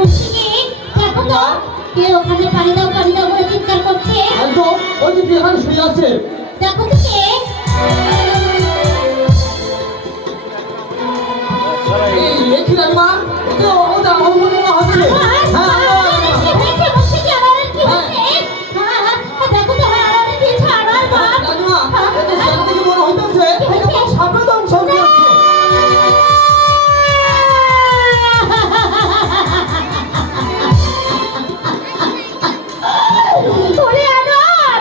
মুর্শিদি দেখো তো কে ওখানে পানি দাও বলে চিৎকার করছে। তো ওই যে এখানে শুয়ে আছে, দেখো তো কে। এই কি রানীমা, ওটা আমার মনে হচ্ছে। হ্যাঁ কি হয়েছে মুর্শিদি, আমার কি হয়েছে? দেখো তো হারানে দিয়েছে আমার বাপ। রানীমা, এটা সামনে থেকে মনে হইতেছে এটা সামনে তো অংশ হচ্ছে। ওরে আনোয়ার,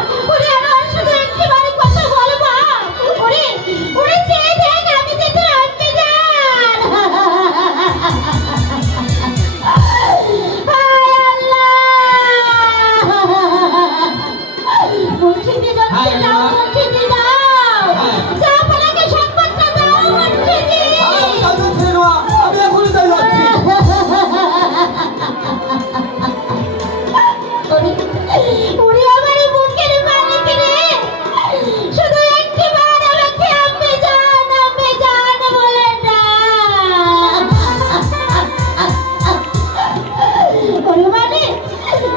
শুধু একটিবারই কথা বল বাপ। ওরে চেয়ে দেখ আমি যে তোর আত্মীয়জান। হায় আল্লাহ। মুর্শিদি যাচ্ছে, যাও মুর্শিদি যাও। যাও পালাকে সংবাদটা দাও মুর্শিদি। আমি এখনই তাই যাচ্ছি। ওরে আমার বুকের মালিক রে, শুধু একটিবার আমাকে আম্মে জান বলে ডাক। ওরে মালিক,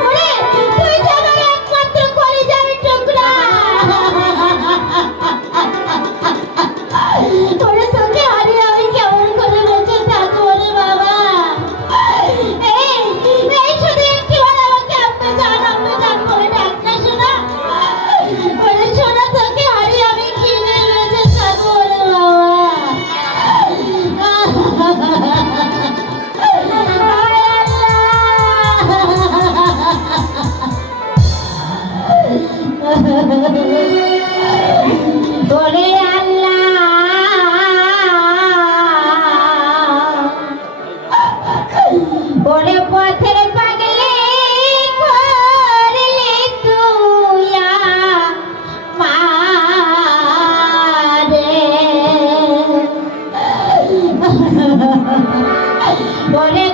ওরে তুই যে আমার একমাত্র কলিজার টুকরা। ওরে তোকে হারিয়ে আমি কেমন করে বেঁচে থাকবো রে বাবা। এই শুধু একটিবার আমাকে আম্মে জান বলে ডাক না শোনা। ওরে শোনা, তোকে হারিয়ে আমি কি নিয়ে বেঁচে থাকবো রে বাবা। ওরে আল্লাহ, ওরে পথের পাগলে করলি তুই আমারে। ওরে